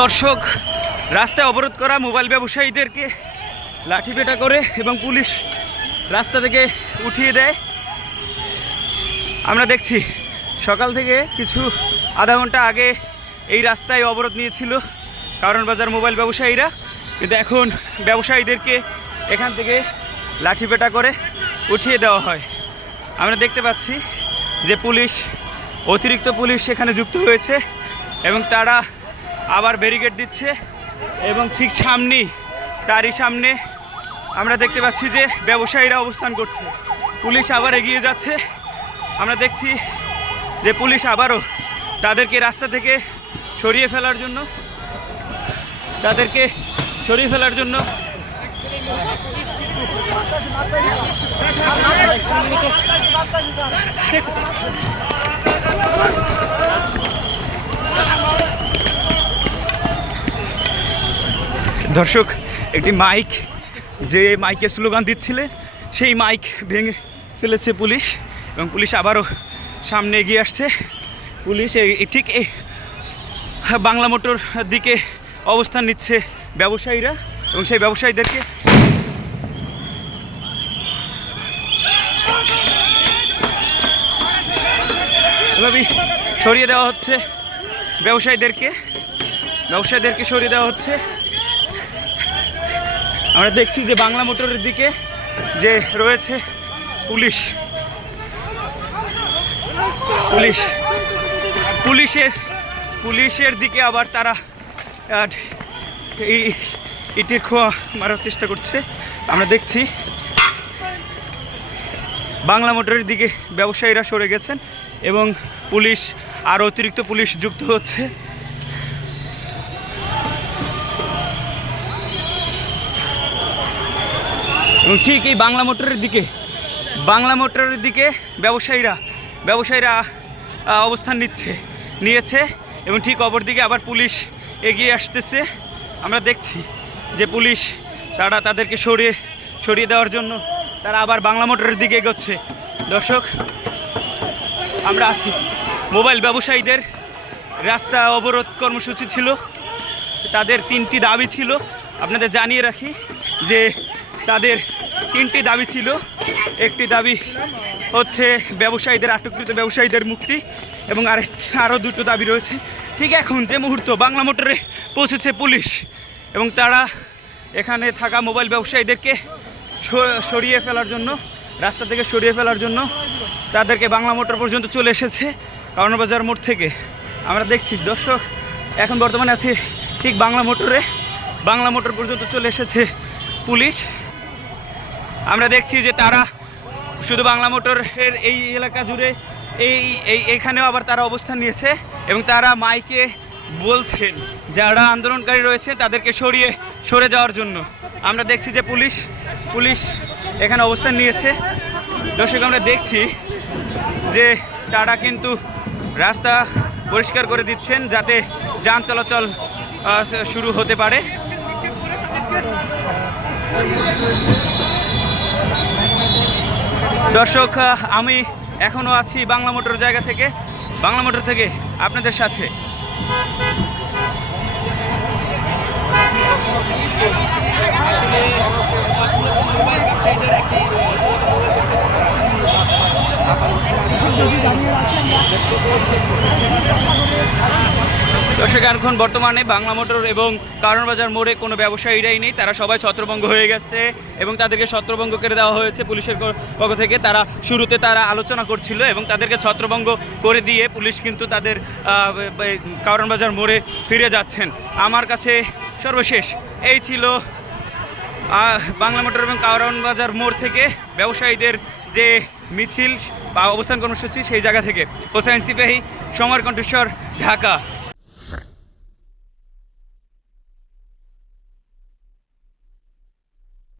দর্শক, রাস্তায় অবরোধ করা মোবাইল ব্যবসায়ীদেরকে লাঠিপেটা করে এবং পুলিশ রাস্তা থেকে উঠিয়ে দেয়। আমরা দেখছি সকাল থেকে কিছু আধা ঘন্টা আগে এই রাস্তায় অবরোধ নিয়েছিল কারণ বাজার মোবাইল ব্যবসায়ীরা, কিন্তু এখন ব্যবসায়ীদেরকে এখান থেকে লাঠিপেটা করে উঠিয়ে দেওয়া হয়। আমরা দেখতে পাচ্ছি যে অতিরিক্ত পুলিশ এখানে যুক্ত হয়েছে এবং তারা আবার ব্যারিকেড দিচ্ছে এবং ঠিক তারই সামনে আমরা দেখতে পাচ্ছি যে ব্যবসায়ীরা অবস্থান করছে। পুলিশ আবার এগিয়ে যাচ্ছে। আমরা দেখছি যে পুলিশ আবারও তাদেরকে রাস্তা থেকে সরিয়ে ফেলার জন্য দর্শক, একটি মাইক, যে মাইকে স্লোগান দিচ্ছিলেন সেই মাইক ভেঙে ফেলেছে পুলিশ এবং পুলিশ আবারও সামনে এগিয়ে আসছে। পুলিশ ঠিক বাংলা মোটর দিকে অবস্থান নিচ্ছে ব্যবসায়ীরা এবং সেই ব্যবসায়ীদেরকে এভাবেই সরিয়ে দেওয়া হচ্ছে। ব্যবসায়ীদেরকে সরিয়ে দেওয়া হচ্ছে। আমরা দেখছি যে বাংলা মোটরের দিকে যে রয়েছে পুলিশের দিকে আবার তারা এই ইটের খোয়া মারার চেষ্টা করছে। আমরা দেখছি বাংলা মোটরের দিকে ব্যবসায়ীরা সরে গেছেন এবং পুলিশ আর অতিরিক্ত পুলিশ যুক্ত হচ্ছে। এবং ঠিক এই বাংলা মোটরের দিকে ব্যবসায়ীরা অবস্থান নিয়েছে এবং ঠিক অপর দিকে আবার পুলিশ এগিয়ে আসতেছে। আমরা দেখছি যে পুলিশ তাদেরকে সরিয়ে দেওয়ার জন্য তারা আবার বাংলা মোটরের দিকে এগোচ্ছে। দর্শক, আমরা আছি মোবাইল ব্যবসায়ীদের রাস্তা অবরোধ কর্মসূচি ছিল। তাদের 3টি দাবি ছিল। আপনাদের জানিয়ে রাখি যে তাদের 3টি দাবি ছিল। একটি দাবি হচ্ছে আটককৃত ব্যবসায়ীদের মুক্তি এবং আরও 2টো দাবি রয়েছে। ঠিক এখন যে মুহূর্ত বাংলা মোটরে পৌঁছেছে পুলিশ এবং তারা এখানে থাকা মোবাইল ব্যবসায়ীদেরকে রাস্তা থেকে সরিয়ে ফেলার জন্য তাদেরকে বাংলা মোটর পর্যন্ত চলে এসেছে কারণ বাজার মোড় থেকে। আমরা দেখছি দর্শক, এখন বর্তমানে আছি ঠিক বাংলা মোটর পর্যন্ত চলে এসেছে পুলিশ। আমরা দেখছি যে তারা শুধু বাংলা মোটরের এই এলাকা জুড়ে এইখানেও আবার তারা অবস্থান নিয়েছে এবং তারা মাইকে বলছেন যারা আন্দোলনকারী রয়েছে তাদেরকে সরে যাওয়ার জন্য। আমরা দেখছি যে পুলিশ এখানে অবস্থান নিয়েছে। দর্শক, আমরা দেখছি যে তারা কিন্তু রাস্তা পরিষ্কার করে দিচ্ছেন যাতে যান চলাচল শুরু হতে পারে। দর্শক, আমি এখনও আছি বাংলা মোটর থেকে আপনাদের সাথে। দর্শক, এখন বর্তমানে বাংলা মোটর এবং কারণ বাজার মোড়ে কোনো ব্যবসায়ীরাই নেই। তারা সবাই ছত্রভঙ্গ হয়ে গেছে এবং তাদেরকে ছত্রভঙ্গ করে দেওয়া হয়েছে পুলিশের পক্ষ থেকে। শুরুতে তারা আলোচনা করছিল এবং তাদেরকে ছত্রভঙ্গ করে দিয়ে পুলিশ কিন্তু তাদের কারণ বাজার মোড়ে ফিরে যাচ্ছেন। আমার কাছে সর্বশেষ এই ছিল বাংলা মোটর এবং কারণ বাজার মোড় থেকে ব্যবসায়ীদের যে মিছিল বা অবস্থান কর্মসূচি, সেই জায়গা থেকে হোসেন সিপাহী, সময়ের কণ্ঠস্বর, ঢাকা।